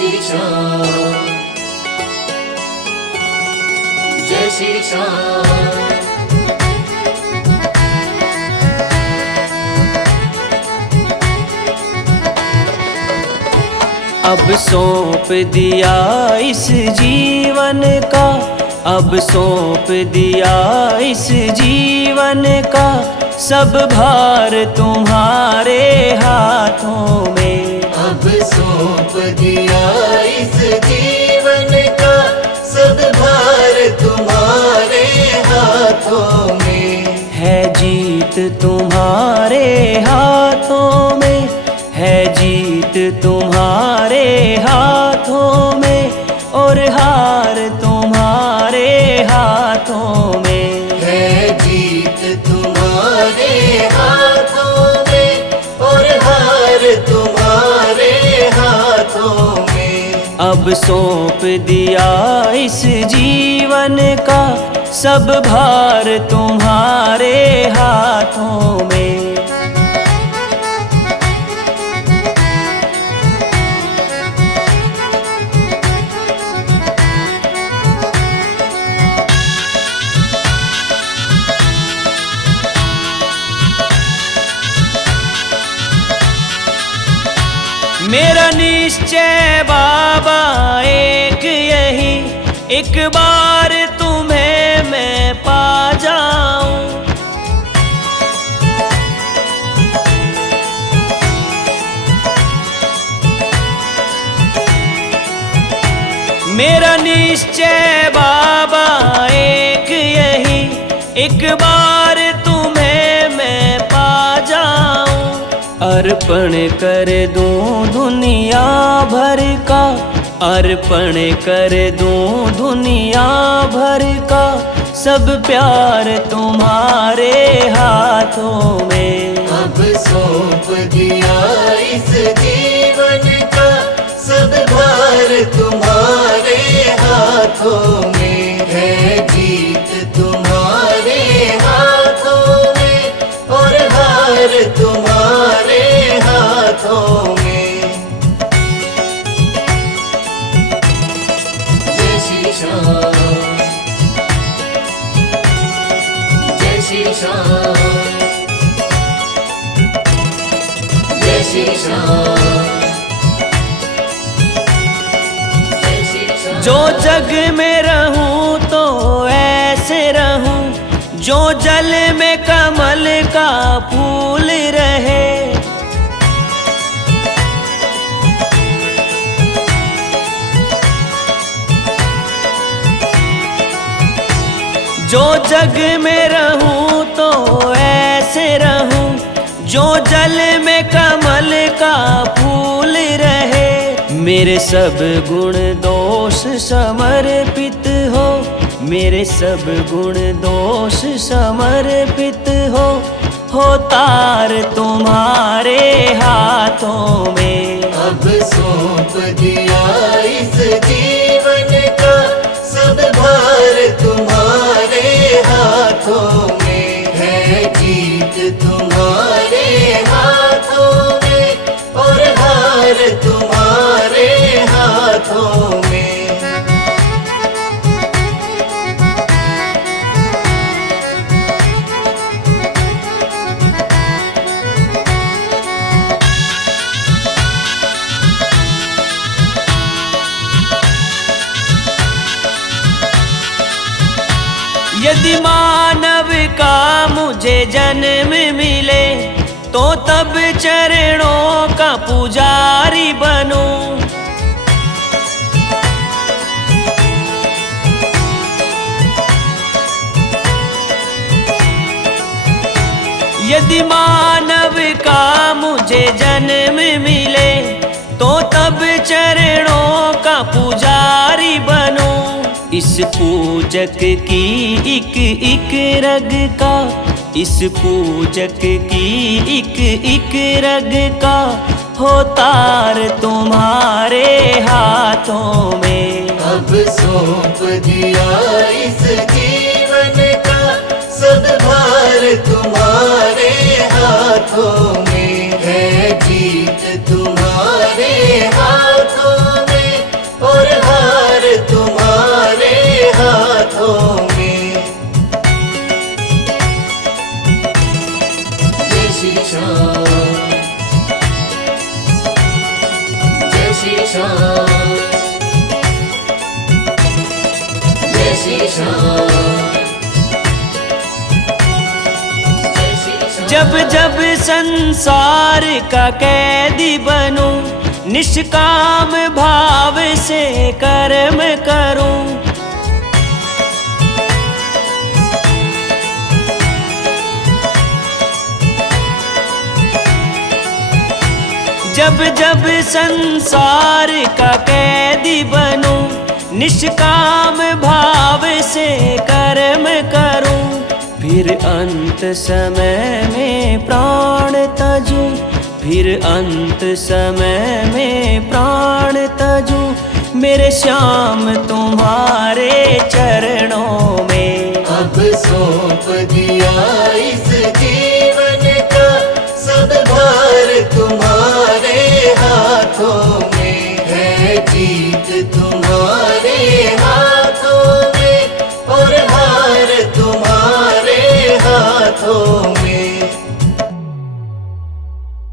श्री श्याम, जय श्री श्याम। अब सौंप दिया इस जीवन का, अब सौंप दिया इस जीवन का, सब भार तुम्हारे हाथों में। अब सौंप दिया इस जीवन का, सब भार तुम्हारे हाथों में। है जीत तुम्हारे हाथों में, है जीत तुम्हारे हाथों में, और हार तुम्हारे हाथों में। है जीत तुम्हारे हाथों में, और हार तुम्हारे हाथों में। अब सौंप दिया इस जीवन का, सब भार तुम्हारे हाथों में। मेरा निश्चय बाबा एक यही, एक बार तुम्हें मैं पा जाऊं। मेरा निश्चय बाबा एक यही, एक बार तुम्हें मैं पा जाऊं। अर्पण कर दूं दुनिया भर का, अर्पण कर दूं दुनिया भर का, सब प्यार तुम्हारे हाथों में। अब सौंप दिया इस जीवन का, सब भार तुम्हारे हाथों में। है जीत तुम्हारे हाथों में, और हार तुम्हारे हाथों में। जय श्री श्याम, जय श्री श्याम, जय श्री श्याम। जो जग में रहूं तो ऐसे रहूं, जो जल में कमल का फूल रहे। जो जग में रहूं तो ऐसे रहूं, जो जल में कमल का फूल रहे। मेरे सब गुण दोष समर्पित हो, मेरे सब गुण दोष समर्पित हो तार तुम्हारे हाथों में। अब सौंप दिया इस जीवन का, सब भार तुम्हारे हाथों में। है जीत तुम्हारे हाथों में, और हार तुम्हारे हाथों में। यदि मानव का मुझे जन्म मिले, तो तब चरणों का पुजारी बनूं। यदि मानव का मुझे जन्म मिले, तो तब चरणों का पुजारी बनूं। इस पूजक की एक एक रग का, इस पूजक की एक रग का, हो तार तुम्हारे हाथों में। अब सौंप दिया इस जीवन का, सब भार तुम्हारे हाथों में। है जीत तुम्हारे हाथों में, श्याम। जब जब संसार का कैदी बनूं, निष्काम भाव से कर्म करूं। जब जब संसार का कैदी बनूं, निष्काम भाव से कर्म करूं। फिर अंत समय में प्राण तजूं, फिर अंत समय में प्राण तजूं। मेरे श्याम तुम्हारे